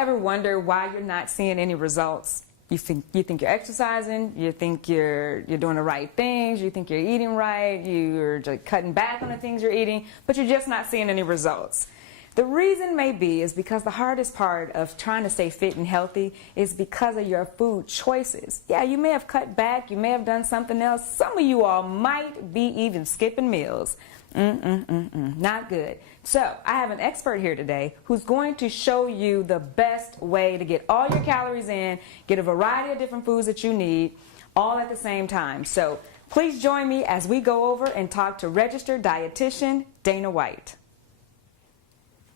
ever wonder why you're not seeing any results? You think you're exercising, you think you're doing the right things, you think you're eating right, you're just cutting back on the things you're eating, but you're just not seeing any results. The reason may be is because the hardest part of trying to stay fit and healthy is because of your food choices. Yeah, you may have cut back, you may have done something else. Some of you all might be even skipping meals. Not good. So I have an expert here today who's going to show you the best way to get all your calories in, get a variety of different foods that you need, all at the same time. So please join me as we go over and talk to registered dietitian Dana White.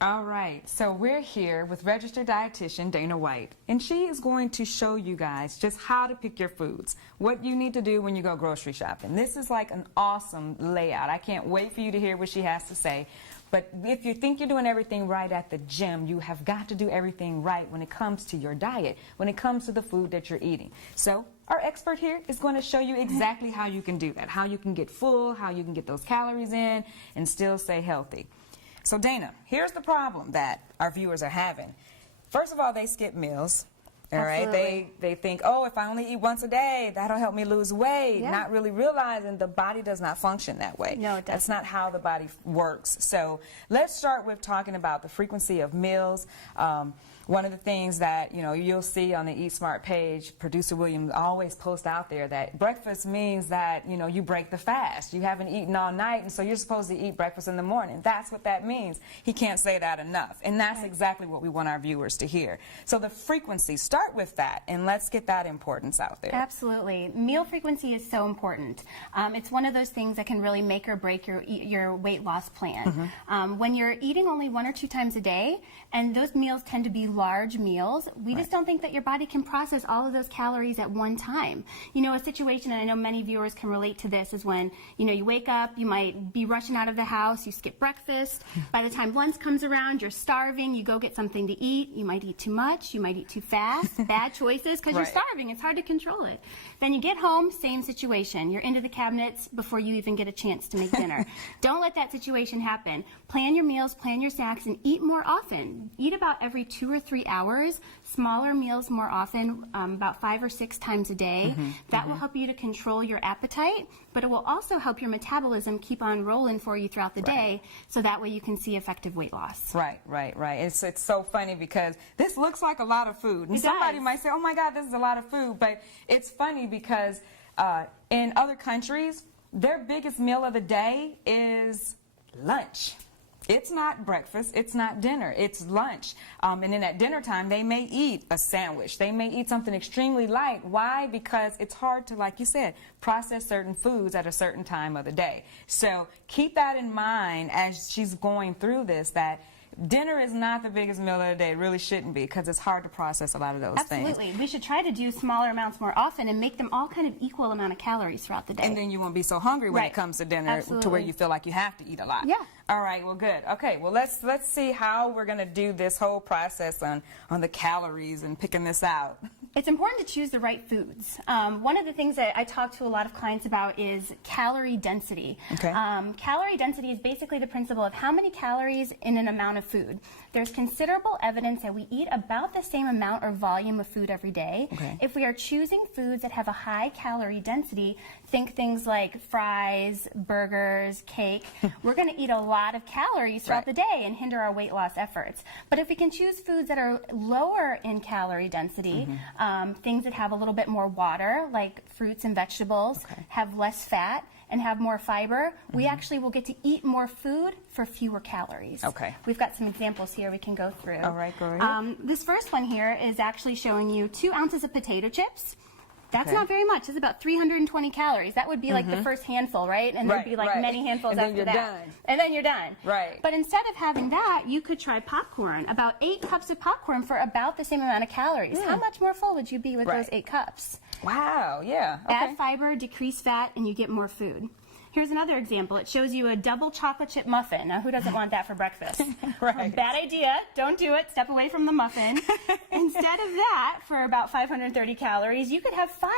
All right, so we're here with registered dietitian Dana White, and she is going to show you guys just how to pick your foods, what you need to do when you go grocery shopping. This is like an awesome layout. I can't wait for you to hear what she has to say. But if you think you're doing everything right at the gym, you have got to do everything right when it comes to your diet, when it comes to the food that you're eating. So our expert here is going to show you exactly how you can do that, how you can get full, how you can get those calories in and still stay healthy. So Dana, here's the problem that our viewers are having. First of all, they skip meals. All right, they think, oh, if I only eat once a day, that'll help me lose weight, not really realizing the body does not function that way. No, it doesn't. That's not how the body works. So let's start with talking about the frequency of meals. One of the things that, you'll see on the Eat Smart page, producer William always posts out there that breakfast means that, you break the fast. You haven't eaten all night, and so you're supposed to eat breakfast in the morning. That's what that means. He can't say that enough, and that's exactly what we want our viewers to hear. So the frequency, start with that, and let's get that importance out there. Absolutely. Meal frequency is so important. It's one of those things that can really make or break your weight loss plan. When you're eating only 1 or 2 times a day, and those meals tend to be large meals, we just don't think that your body can process all of those calories at one time. A situation, and I know many viewers can relate to this, is when, you wake up, you might be rushing out of the house, you skip breakfast. By the time lunch comes around, you're starving, you go get something to eat, you might eat too much, you might eat too fast, bad choices, because you're starving, it's hard to control it. Then you get home, same situation. You're into the cabinets before you even get a chance to make dinner. Don't let that situation happen. Plan your meals, plan your snacks, and eat more often. Eat about every 2 or 3 hours, smaller meals more often, about 5 or 6 times a day. That will help you to control your appetite, but it will also help your metabolism keep on rolling for you throughout the day, so that way you can see effective weight loss. Right. It's so funny because this looks like a lot of food. And somebody might say, oh my God, this is a lot of food, but it's funny because in other countries, their biggest meal of the day is lunch. It's not breakfast, it's not dinner, it's lunch. And then at dinner time, they may eat a sandwich. They may eat something extremely light. Why? Because it's hard to, like you said, process certain foods at a certain time of the day. So keep that in mind as she's going through this, that dinner is not the biggest meal of the day. It really shouldn't be, because it's hard to process a lot of those things. Absolutely. We should try to do smaller amounts more often and make them all kind of equal amount of calories throughout the day. And then you won't be so hungry when it comes to dinner to where you feel like you have to eat a lot. Yeah. All right, well, good. Okay, well, let's see how we're going to do this whole process on the calories and picking this out. It's important to choose the right foods. One of the things that I talk to a lot of clients about is calorie density. Calorie density is basically the principle of how many calories in an amount of food. There's considerable evidence that we eat about the same amount or volume of food every day. If we are choosing foods that have a high calorie density, think things like fries, burgers, cake, we're going to eat a lot of calories throughout the day and hinder our weight loss efforts. But if we can choose foods that are lower in calorie density, things that have a little bit more water, like fruits and vegetables, have less fat, and have more fiber, we actually will get to eat more food for fewer calories. We've got some examples here we can go through. All right, go ahead. This first one here is actually showing you 2 ounces of potato chips. That's not very much. It's about 320 calories. That would be like the first handful, right? And there'd be like many handfuls after that. And then you're done. But instead of having that, you could try popcorn. About 8 cups of popcorn for about the same amount of calories. How much more full would you be with those 8 cups? Wow, yeah. Add fiber, decrease fat, and you get more food. Here's another example. It shows you a double chocolate chip muffin. Now, who doesn't want that for breakfast? Right. Bad idea. Don't do it. Step away from the muffin. Instead of that, for about 530 calories, you could have 5.5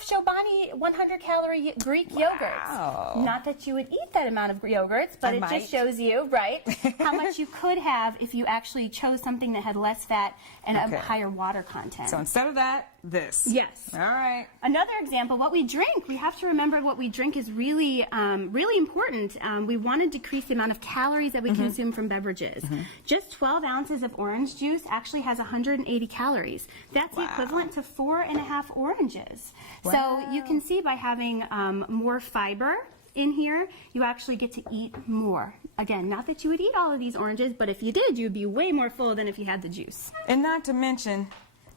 Chobani 100-calorie Greek yogurts. Not that you would eat that amount of yogurts, but it just shows you, right, how much you could have if you actually chose something that had less fat and a higher water content. So instead of that, this. Yes. All right. Another example, what we drink. We have to remember what we drink is really, really important. We want to decrease the amount of calories that we consume from beverages. Just 12 ounces of orange juice actually has 180 calories. That's the equivalent to 4.5 oranges. So you can see by having more fiber in here, you actually get to eat more. Again, not that you would eat all of these oranges, but if you did, you'd be way more full than if you had the juice. And not to mention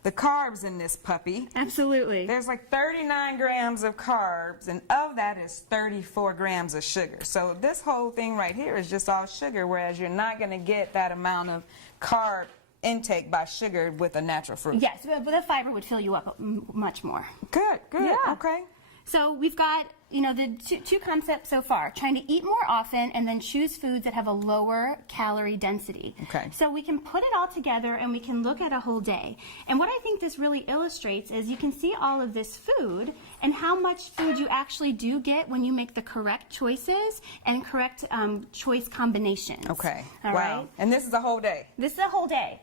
the carbs in this puppy. Absolutely. There's like 39 grams of carbs, and of that is 34 grams of sugar. So this whole thing right here is just all sugar, whereas you're not going to get that amount of carb intake by sugar with a natural fruit. Yes, but the fiber would fill you up much more. Good, good. Yeah. Okay. So we've got, you know, the two concepts so far, trying to eat more often and then choose foods that have a lower calorie density. Okay. So we can put it all together and we can look at a whole day. And what I think this really illustrates is you can see all of this food and how much food you actually do get when you make the correct choices and correct choice combinations. Okay. All wow. right? And this is a whole day. This is a whole day.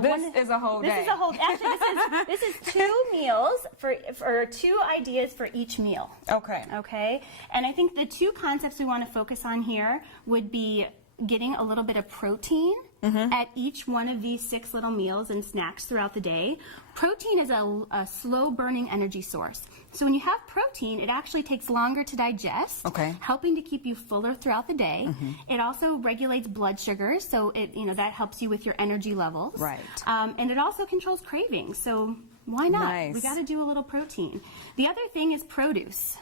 This is a whole day. This is a whole. Actually, this is 2 meals for 2 ideas for each meal. Okay. Okay. And I think the 2 concepts we want to focus on here would be getting a little bit of protein at each one of these 6 little meals and snacks throughout the day. Protein is a slow burning energy source. So when you have protein, it actually takes longer to digest, helping to keep you fuller throughout the day. It also regulates blood sugar, so that helps you with your energy levels. Right. And it also controls cravings. So why not? Nice. We got to do a little protein. The other thing is produce.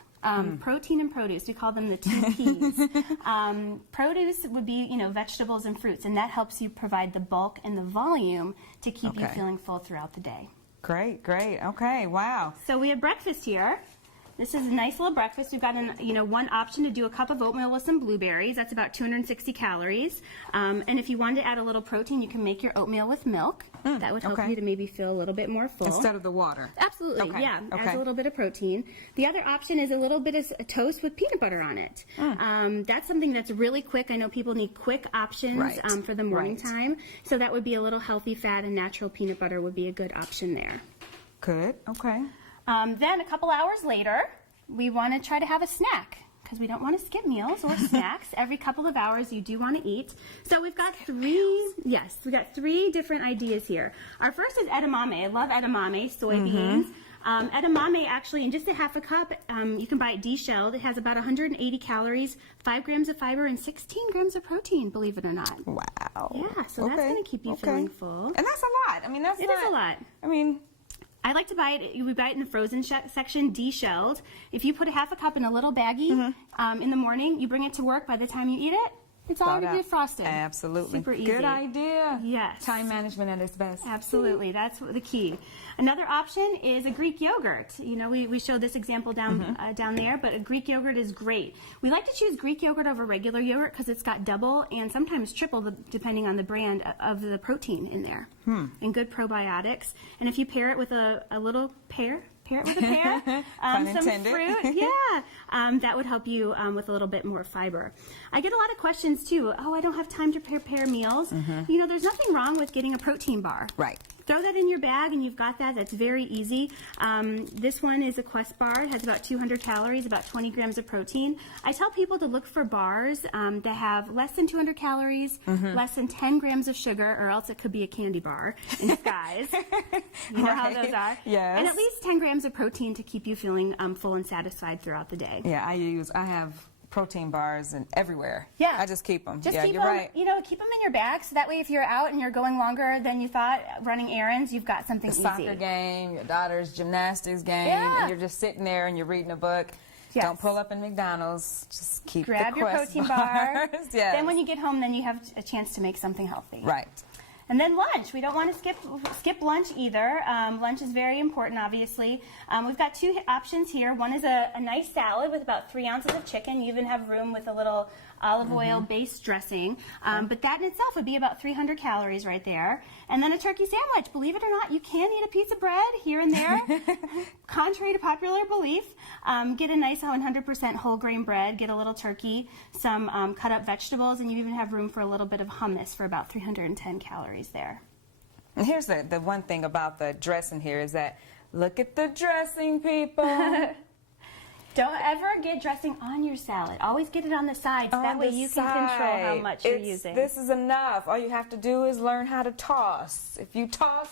Protein and produce, we call them the 2 Ps. Produce would be, vegetables and fruits, and that helps you provide the bulk and the volume to keep you feeling full throughout the day. Great, great. Okay, wow. So we have breakfast here. This is a nice little breakfast. We've got one option to do a cup of oatmeal with some blueberries. That's about 260 calories. And if you wanted to add a little protein, you can make your oatmeal with milk. That would help you to maybe feel a little bit more full. Instead of the water. Absolutely, yeah. Adds a little bit of protein. The other option is a little bit of a toast with peanut butter on it. That's something that's really quick. I know people need quick options for the morning time. So that would be a little healthy fat, and natural peanut butter would be a good option there. Good, okay. Then a couple hours later, we want to try to have a snack because we don't want to skip meals or snacks. Every couple of hours you do want to eat. So we've got 3 different ideas here. Our first is edamame. I love edamame, soybeans. Edamame, actually, in just a half a cup, you can buy it deshelled. It has about 180 calories, 5 grams of fiber, and 16 grams of protection, believe it or not. Wow. Yeah, so that's going to keep you feeling full. And that's a lot. I mean, it is a lot. I mean, I like to buy it. We buy it in the frozen section, deshelled. If you put a half a cup in a little baggie in the morning, you bring it to work. By the time you eat it, it's already defrosted. Absolutely. Super easy. Good idea. Yes. Time management at its best. Absolutely. That's the key. Another option is a Greek yogurt. We showed this example down there, but a Greek yogurt is great. We like to choose Greek yogurt over regular yogurt because it's got double and sometimes triple, depending on the brand, of the protein in there. And good probiotics. And if you pair it with a little pear, some fruit, that would help you with a little bit more fiber. I get a lot of questions too. Oh, I don't have time to prepare meals. There's nothing wrong with getting a protein bar. Right. Throw that in your bag and you've got that. That's very easy. This one is a Quest bar. It has about 200 calories, about 20 grams of protein. I tell people to look for bars that have less than 200 calories, less than 10 grams of sugar, or else it could be a candy bar in disguise. You know how those are? Yes. And at least 10 grams of protein to keep you feeling full and satisfied throughout the day. Yeah, I have protein bars and everywhere. Yeah. I just keep them. Just yeah, keep you're them, right. Keep them in your bag so that way if you're out and you're going longer than you thought running errands, you've got something easy. Soccer game, your daughter's gymnastics game, and you're just sitting there and you're reading a book. Yes. Don't pull up in McDonald's. Just keep Grab the your Quest protein bars. bar. Yes. Then when you get home, then you have a chance to make something healthy. Right. And then lunch. We don't want to skip lunch either. Lunch is very important, obviously. We've got two options here. One is a nice salad with about 3 ounces of chicken. You even have room with a little olive oil based dressing. But that in itself would be about 300 calories right there. And then a turkey sandwich. Believe it or not, you can eat a piece of bread here and there. Contrary to popular belief, get a nice 100% whole grain bread, get a little turkey, some cut up vegetables, and you even have room for a little bit of hummus for about 310 calories there. And here's the one thing about the dressing here is that, look at the dressing, people. Don't ever get dressing on your salad. Always get it on the sides. That way you can control how much you're using. This is enough. All you have to do is learn how to toss. If you toss,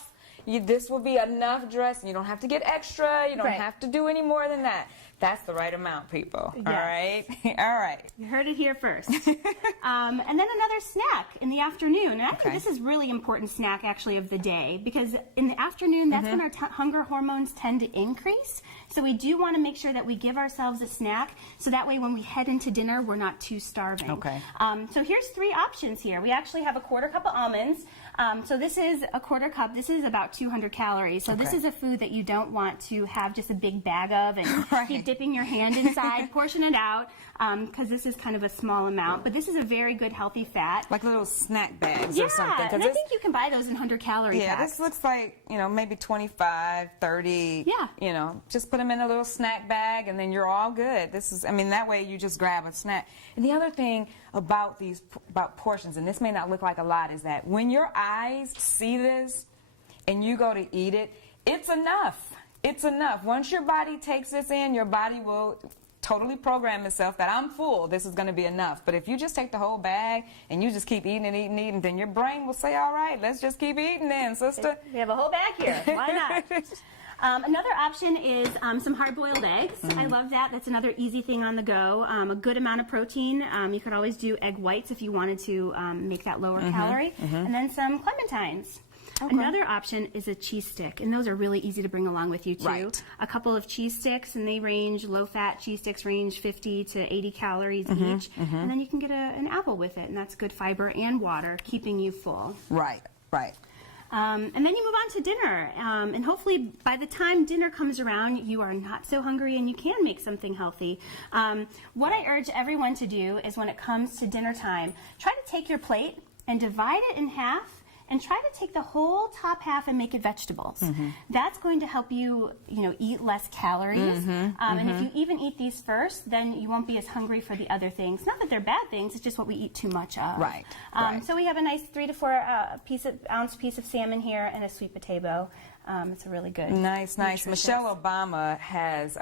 this will be enough dressing. You don't have to get extra. You don't have to do any more than that. That's the right amount, people. Yes. All right? All right. You heard it here first. And then another snack in the afternoon. And actually, this is really important snack, actually, of the day. Because in the afternoon, that's when our hunger hormones tend to increase. So we do want to make sure that we give ourselves a snack. So that way, when we head into dinner, we're not too starving. Okay. So here's 3 options here. We actually have a 1/4 cup of almonds. So this is a 1/4 cup. This is about 200 calories. So this is a food that you don't want to have just a big bag of and keep dipping your hand inside, portion it out, because this is kind of a small amount. But this is a very good healthy fat. Like little snack bags or something. And I think you can buy those in 100-calorie packs. Yeah, this looks like, maybe 25, 30. Yeah. Just put them in a little snack bag and then you're all good. That way you just grab a snack. And the other thing about portions, and this may not look like a lot, is that when your eyes see this and you go to eat it, it's enough. It's enough. Once your body takes this in, your body will totally program itself that I'm full, this is going to be enough. But if you just take the whole bag and you just keep eating and eating and eating, then your brain will say, all right, let's just keep eating then, sister. We have a whole bag here. Why not? Another option is some hard-boiled eggs. I love that. That's another easy thing on the go. A good amount of protein. You could always do egg whites if you wanted to make that lower calorie. And then some clementines. Okay. Another option is a cheese stick, and those are really easy to bring along with you too. Right. A couple of cheese sticks, and they range, low-fat cheese sticks range 50 to 80 calories each. And then you can get an apple with it, and that's good fiber and water, keeping you full. Right, right. And then you move on to dinner, and hopefully by the time dinner comes around, you are not so hungry and you can make something healthy. What I urge everyone to do is when it comes to dinner time, try to take your plate and divide it in half and try to take the whole top half and make it vegetables. That's going to help you, eat less calories. And if you even eat these first, then you won't be as hungry for the other things. Not that they're bad things, it's just what we eat too much of. Right. So we have a nice 3 to 4 ounce piece of salmon here and a sweet potato. It's a really good. Nice. Michelle Obama has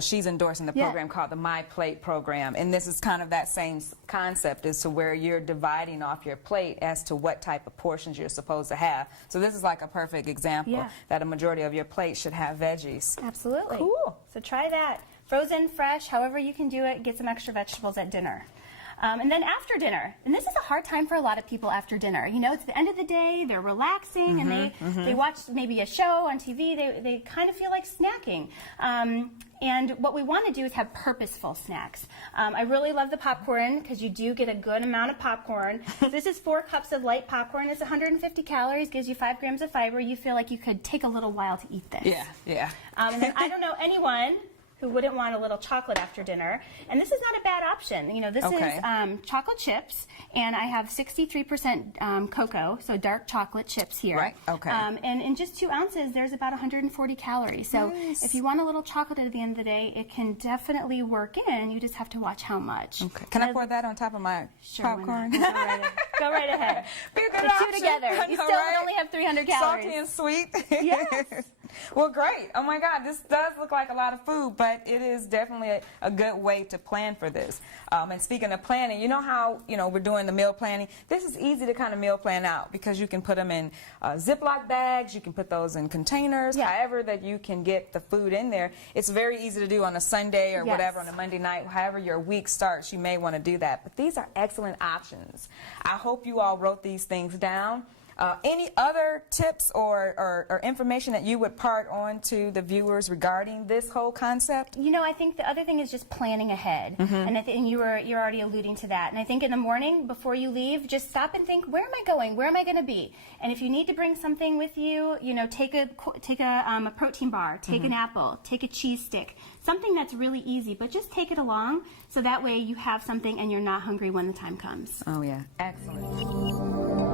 she's endorsing the program called the My Plate program, and this is kind of that same concept as to where you're dividing off your plate as to what type of portions you're supposed to have. So this is like a perfect example that a majority of your plate should have veggies. Absolutely. Cool. So try that. Frozen, fresh, however you can do it, get some extra vegetables at dinner. And then after dinner, and this is a hard time for a lot of people after dinner. It's the end of the day, they're relaxing, and they watch maybe a show on TV, they kind of feel like snacking. And what we want to do is have purposeful snacks. I really love the popcorn because you do get a good amount of popcorn. This is 4 cups of light popcorn. It's 150 calories, gives you 5 grams of fiber. You feel like you could take a little while to eat this. Yeah. And then I don't know anyone who wouldn't want a little chocolate after dinner. And this is not a bad option. This is chocolate chips, and I have 63% cocoa, so dark chocolate chips here. Right, okay. And in just 2 ounces, there's about 140 calories. So if you want a little chocolate at the end of the day, it can definitely work in. You just have to watch how much. Okay. Can I pour that on top of my popcorn? Go right ahead. Be a good the option. 2 together. You still only have 300 calories. Salty and sweet. Yes. Well, great. Oh my God, this does look like a lot of food, but it is definitely a good way to plan for this. And speaking of planning, you know how we're doing the meal planning? This is easy to kind of meal plan out because you can put them in Ziploc bags, you can put those in containers, however that you can get the food in there. It's very easy to do on a Sunday or whatever, on a Monday night, however your week starts, you may want to do that. But these are excellent options. I hope you all wrote these things down. Any other tips or information that you would part on to the viewers regarding this whole concept? You know, I think the other thing is just planning ahead, and I think you're already alluding to that. And I think in the morning before you leave, just stop and think, where am I going? Where am I going to be? And if you need to bring something with you, you know, take a protein bar, take an apple, take a cheese stick, something that's really easy, but just take it along so that way you have something and you're not hungry when the time comes. Oh yeah, excellent.